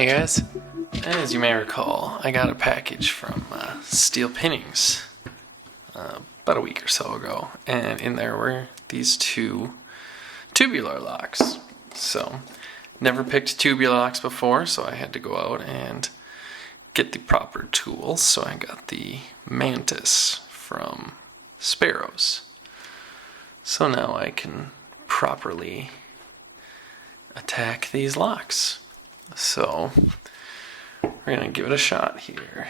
Hey guys, as you may recall, I got a package from Steel Pinnings about a week or so ago, and in there were these two tubular locks. So, never picked tubular locks before, so I had to go out and get the proper tools. So I got the Mantis from Sparrows. So now I can properly attack these locks. So, we're going to give it a shot here.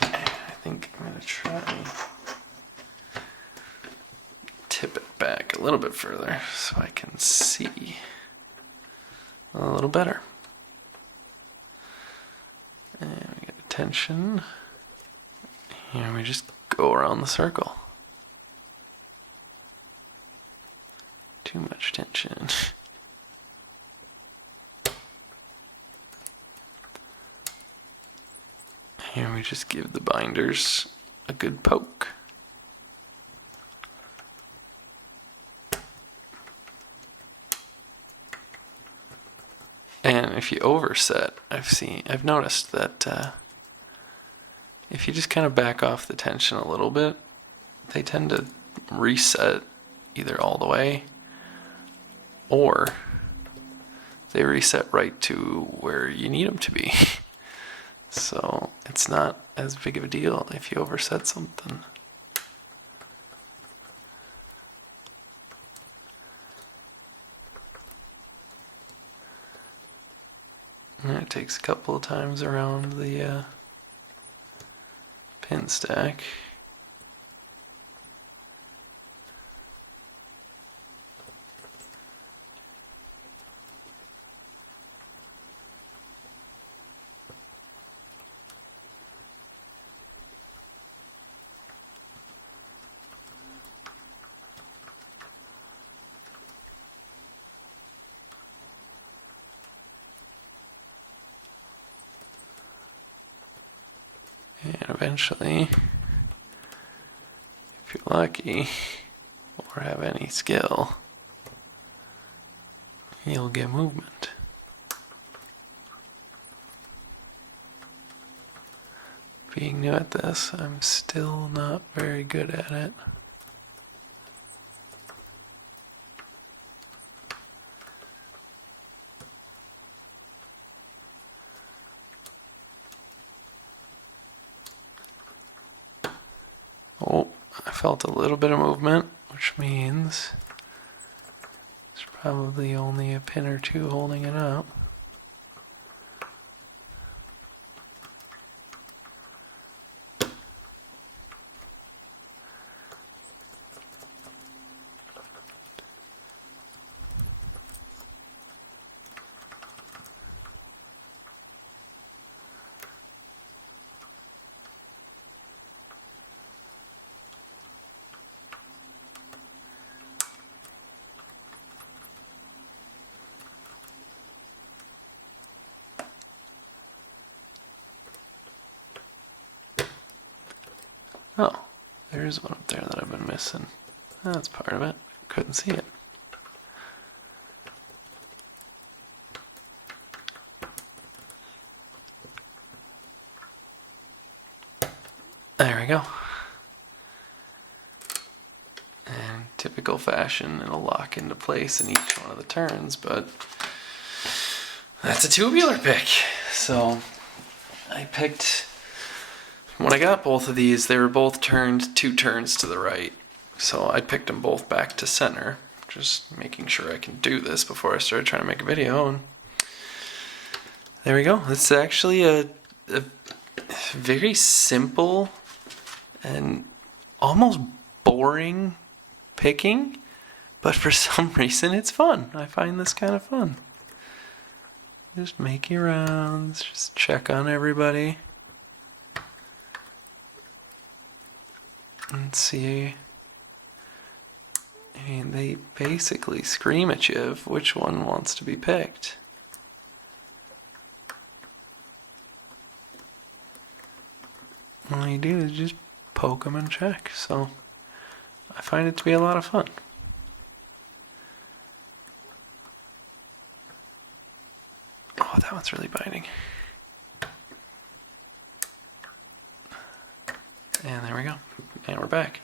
I think I'm going to try tip it back a little bit further so I can see a little better. And we get the tension. And we just go around the circle. Too much tension. Here we just give the binders a good poke. And if you overset, I've noticed that if you just kind of back off the tension a little bit, they tend to reset either all the way or they reset right to where you need them to be. So it's not as big of a deal if you overset something. And it takes a couple of times around the pin stack. And eventually, if you're lucky or have any skill, you'll get movement. Being new at this, I'm still not very good at it. Oh, I felt a little bit of movement, which means there's probably only a pin or two holding it up. Oh, there's one up there that I've been missing. That's part of it. Couldn't see it. There we go. And typical fashion, it'll lock into place in each one of the turns, but that's a tubular pick. So I picked, when I got both of these, they were both turned 2 turns to the right. So I picked them both back to center, just making sure I can do this before I started trying to make a video. And there we go. It's actually a very simple and almost boring picking, but for some reason it's fun. I find this kind of fun. Just make your rounds, just check on everybody. And see, I mean, they basically scream at you of which one wants to be picked. All you do is just poke them and check. So I find it to be a lot of fun. really biting. And there we go. And we're back.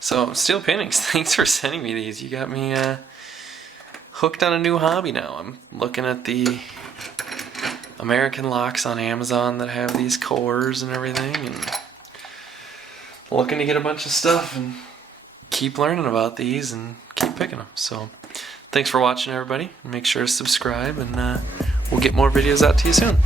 So, Steel Pinnings, thanks for sending me these. You got me hooked on a new hobby now. I'm looking at the American locks on Amazon that have these cores and everything, and looking to get a bunch of stuff and keep learning about these and keep picking them. So, thanks for watching, everybody. Make sure to subscribe, and we'll get more videos out to you soon.